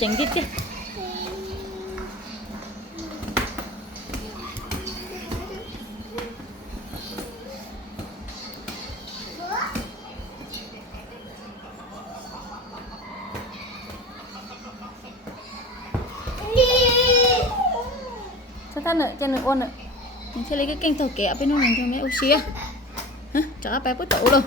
Tránh cái kia. Sao ta nữa, cho nữa ôn nữa. Mình sẽ lấy cái kênh thầu kẻ bên này cho mẹ oxy á. Hả? Trả bé bút tủ luôn.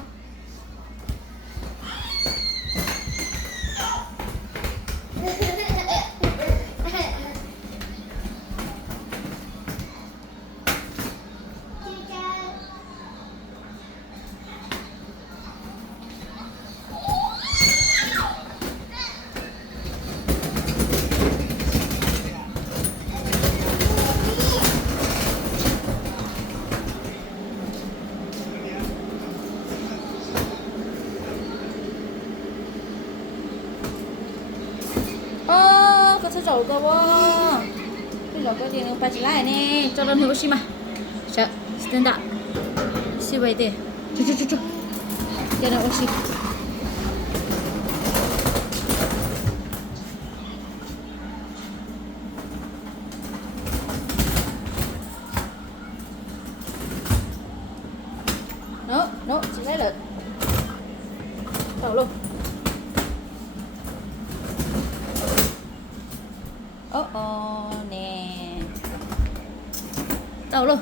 Có sẽ dầu cơ bố. Bây giờ có tiền phải chỉ lại nè. Cho đơn hiệu oxy mà. Sợ, stand up. Oxy vậy đi. Chú. Cho đơn oxy. Nó, chỉ lấy lượt. Đầu luôn. Nè. Đầu luôn.